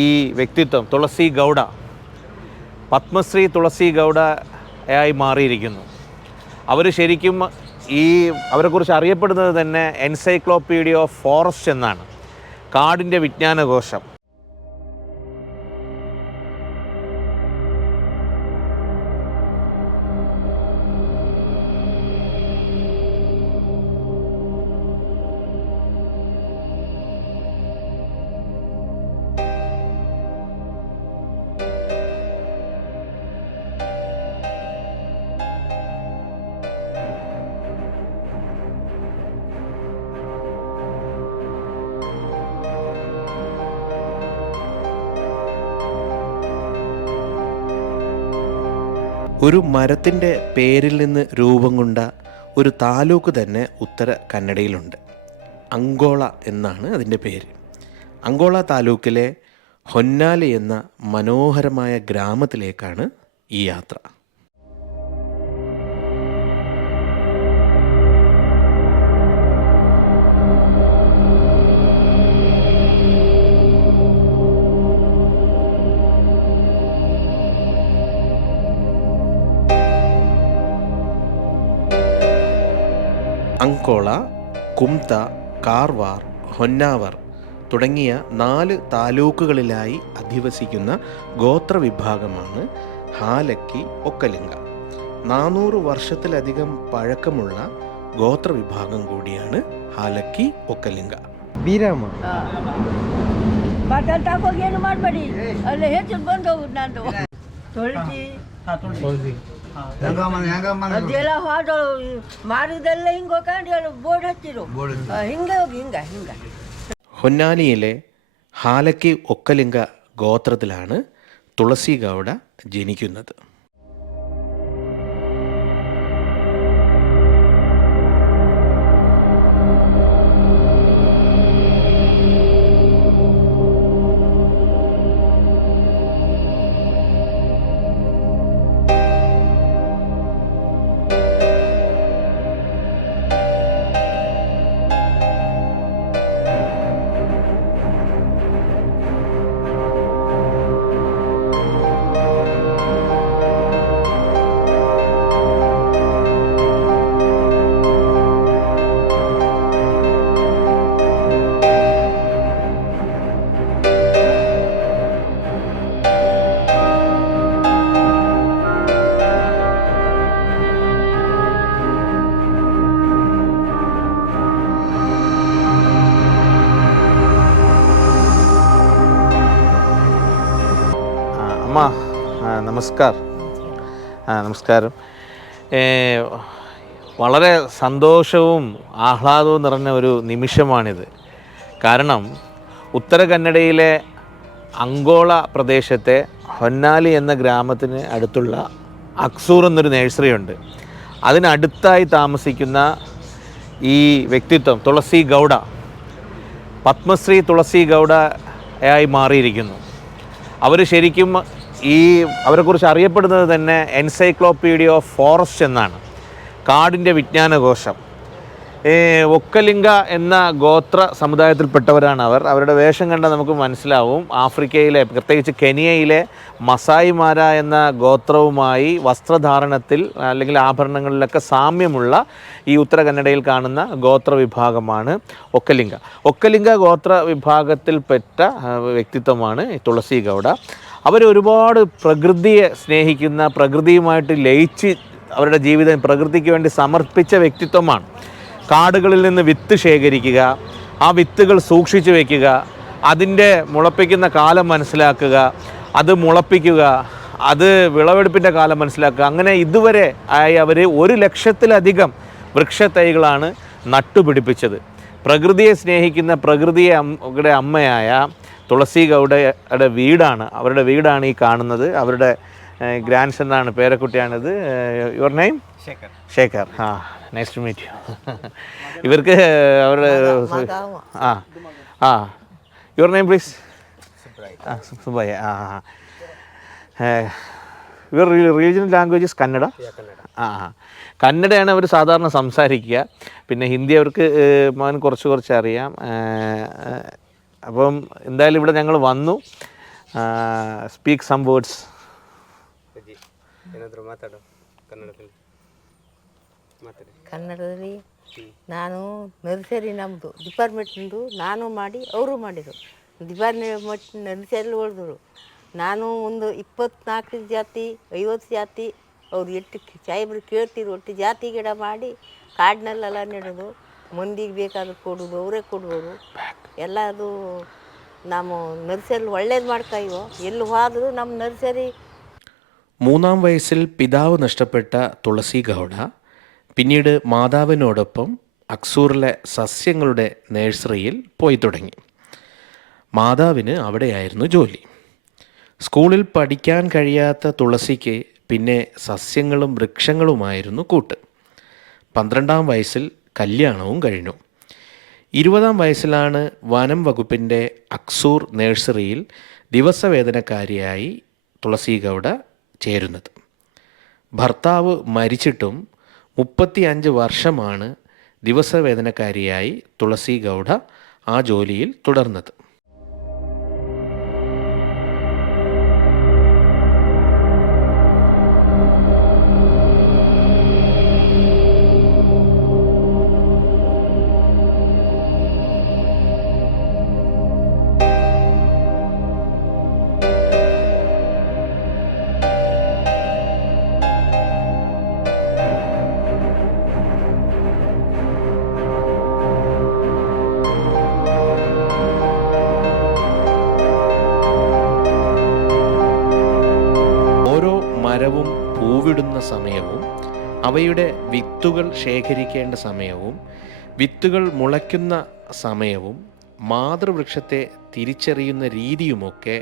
ഈ വ്യക്തിത്വം തുളസി ഗൗഡ പത്മശ്രീ തുളസി ഗൗഡ ആയി മാറിയിരിക്കുന്നു. അവർ ശരിക്കും അവരെക്കുറിച്ച് അറിയപ്പെടുന്നത് തന്നെ എൻസൈക്ലോപീഡിയ ഓഫ് ഫോറസ്റ്റ് എന്നാണ്, കാടിൻ്റെ വിജ്ഞാനകോശം. ഒരു മരത്തിൻ്റെ പേരിൽ നിന്ന് രൂപം കൊണ്ട ഒരു താലൂക്ക് തന്നെ ഉത്തര കന്നഡയിലുണ്ട്. അങ്കോള എന്നാണ് അതിൻ്റെ പേര്. അങ്കോള താലൂക്കിലെ ഹൊന്നാലി എന്ന മനോഹരമായ ഗ്രാമത്തിലേക്കാണ് ഈ യാത്ര. അങ്കോള, കുംത, കാർവാർ, ഹൊന്നാവർ തുടങ്ങിയ 4 താലൂക്കുകളിലായി അധിവസിക്കുന്ന ഗോത്രവിഭാഗമാണ് ഹാലക്കി ഒക്കലിംഗ. 400 വർഷത്തിലധികം പഴക്കമുള്ള ഗോത്രവിഭാഗം കൂടിയാണ് ഹാലക്കി ഒക്കലിംഗ. ಬೀರಮ್ಮ ಏನು ಮಾಡಬೇಡಿ, ಅಲ್ಲಿ ಹೆಚ್ಚು ಬಂದು ನಂದು ತುಳಸಿ ಅದೆಲ್ಲ ಹಾಡೋಳು ಮಾರಿದೆಲ್ಲ ಹಿಂಗೆ ಹೋಗ್ಕೊಂಡು ಬೋರ್ಡ್ ಹಚ್ಚಿರು, ಹಿಂಗೆ ಹೋಗಿ ಹಿಂಗೆ. ഹൊന്നാനിയിലെ ഹാലക്കി ഒക്കലിംഗ ഗോത്രത്തിലാണ് തുളസി ഗൗഡ ജനിക്കുന്നത്. അമ്മ നമസ്കാരം. വളരെ സന്തോഷവും ആഹ്ലാദവും നിറഞ്ഞ ഒരു നിമിഷമാണിത്. കാരണം ഉത്തര കന്നഡയിലെ അങ്കോള പ്രദേശത്തെ ഹൊന്നാലി എന്ന ഗ്രാമത്തിന് അടുത്തുള്ള അക്സൂർ എന്നൊരു നഴ്സറിയുണ്ട്. അതിനടുത്തായി താമസിക്കുന്ന ഈ വ്യക്തിത്വം തുളസി ഗൗഡ പത്മശ്രീ തുളസി ഗൗഡ ആയി മാറിയിരിക്കുന്നു. അവർ ശരിക്കും അവരെക്കുറിച്ച് അറിയപ്പെടുന്നത് തന്നെ എൻസൈക്ലോപീഡിയ ഓഫ് ഫോറസ്റ്റ് എന്നാണ്, കാടിൻ്റെ വിജ്ഞാനകോശം. ഒക്കലിംഗ എന്ന ഗോത്ര സമുദായത്തിൽപ്പെട്ടവരാണ് അവർ. അവരുടെ വേഷം കണ്ടാൽ നമുക്ക് മനസ്സിലാവും ആഫ്രിക്കയിലെ, പ്രത്യേകിച്ച് കെനിയയിലെ മസായിമാര എന്ന ഗോത്രവുമായി വസ്ത്രധാരണത്തിൽ അല്ലെങ്കിൽ ആഭരണങ്ങളിലൊക്കെ സാമ്യമുള്ള ഈ ഉത്തര കന്നഡയിൽ കാണുന്ന ഗോത്രവിഭാഗമാണ് ഒക്കലിംഗ. ഒക്കലിംഗ ഗോത്ര വിഭാഗത്തിൽപ്പെട്ട വ്യക്തിത്വമാണ് തുളസി ഗൗഡ. അവരൊരുപാട് പ്രകൃതിയെ സ്നേഹിക്കുന്ന, പ്രകൃതിയുമായിട്ട് ലയിച്ച് അവരുടെ ജീവിതം പ്രകൃതിക്ക് വേണ്ടി സമർപ്പിച്ച വ്യക്തിത്വമാണ്. കാടുകളിൽ നിന്ന് വിത്ത് ശേഖരിക്കുക, ആ വിത്തുകൾ സൂക്ഷിച്ചു വയ്ക്കുക, അതിൻ്റെ മുളപ്പിക്കുന്ന കാലം മനസ്സിലാക്കുക, അത് മുളപ്പിക്കുക, അത് വിളവെടുപ്പിൻ്റെ കാലം മനസ്സിലാക്കുക. അങ്ങനെ ഇതുവരെ ആയി അവർ 100,000-ലധികം വൃക്ഷത്തൈകളാണ് നട്ടുപിടിപ്പിച്ചത്. പ്രകൃതിയെ സ്നേഹിക്കുന്ന പ്രകൃതിയുടെ അമ്മയായ തുളസി ഗൗഡയുടെ വീടാണ്, അവരുടെ വീടാണ് ഈ കാണുന്നത്. അവരുടെ ഗ്രാൻഡ് സണ്ണാണ്, പേരക്കുട്ടിയാണിത്. Your name? Shekhar. Nice to meet you. ഇവർക്ക് അവരുടെ your name please? Subbaiah. Your regional language is Kannada? കന്നഡയാണ് അവർ സാധാരണ സംസാരിക്കുക. പിന്നെ ഹിന്ദി അവർക്ക് കുറച്ച് അറിയാം. അപ്പം എന്തായാലും ഇവിടെ ഞങ്ങൾ വന്നു. Speak some words. ಅಜ್ಜಿ ಏನಾದರೂ ಮಾತಾಡು ಕನ್ನಡದಲ್ಲಿ ಮಾತಾಡಿ. ಕನ್ನಡದಲ್ಲಿ ನಾನು ನರ್ಸರಿ ನಮ್ಮದು ಡಿಪಾರ್ಟ್ಮೆಂಟ್ದು ನಾನು ಮಾಡಿ ಅವರು ಮಾಡಿದರು. ಡಿಪಾರ್ಟ್ಮೆಂಟ್ ನರ್ಸರಿಯಲ್ಲಿ ಉಳಿದ್ರು. ನಾನು ಒಂದು 24 ಜಾತಿ 50 ಜಾತಿ ಅವ್ರು ಎಷ್ಟು ಸಾಹೇಬ್ರು ಕೇಳ್ತಿದ್ರು ಒಟ್ಟು ಜಾತಿ ಗಿಡ ಮಾಡಿ ಕಾಡಿನಲ್ಲೆಲ್ಲ ನೆಡೋದು, ಮಂದಿಗೆ ಬೇಕಾದ್ರೆ ಕೊಡೋದು, ಅವರೇ ಕೊಡುವರು ಎಲ್ಲ. ಅದು ನಾವು നഴ്സറി ಒಳ್ಳೇದು ಮಾಡ್ತಾಯಿവോ എല്ലാം ಹೋದರೂ ನಮ್ಮ നഴ്സറി. 3-ാം വയസ്സിൽ പിതാവ് നഷ്ടപ്പെട്ട തുളസി ഗൗഡ പിന്നീട് മാതാവിനോടൊപ്പം അക്സൂറിലെ സസ്യങ്ങളുടെ നഴ്സറിയിൽ പോയി തുടങ്ങി. മാതാവിന് അവിടെയായിരുന്നു ജോലി. സ്കൂളിൽ പഠിക്കാൻ കഴിയാത്ത തുളസിക്ക് പിന്നെ സസ്യങ്ങളും വൃക്ഷങ്ങളുമായിരുന്നു കൂട്ട്. 12-ാം വയസ്സിൽ കല്യാണവും കഴിഞ്ഞു. 20-ാം വയസ്സിലാണ് വനം വകുപ്പിൻ്റെ അക്സൂർ നഴ്സറിയിൽ ദിവസവേതനക്കാരിയായി തുളസി ഗൗഡ ചേരുന്നത്. ഭർത്താവ് മരിച്ചിട്ടും 35 വർഷമാണ് ദിവസവേതനക്കാരിയായി തുളസി ഗൗഡ ആ ജോലിയിൽ തുടർന്നത്. മരവും പൂവിടുന്ന സമയവും അവയുടെ വിത്തുകൾ ശേഖരിക്കേണ്ട സമയവും വിത്തുകൾ മുളയ്ക്കുന്ന സമയവും മാതൃവൃക്ഷത്തെ തിരിച്ചറിയുന്ന രീതിയുമൊക്കെ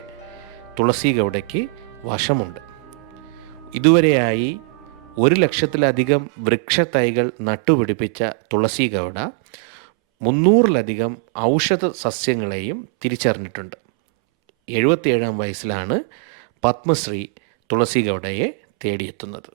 തുളസി ഗൗഡയ്ക്ക് വശമുണ്ട്. ഇതുവരെയായി 100,000-ലധികം വൃക്ഷത്തൈകൾ നട്ടുപിടിപ്പിച്ച തുളസി ഗൗഡ 300-ലധികം ഔഷധ സസ്യങ്ങളെയും തിരിച്ചറിഞ്ഞിട്ടുണ്ട്. 77-ാം വയസ്സിലാണ് പത്മശ്രീ തുളസി ഗൗഡയെ തേടിയെത്തുന്നത്.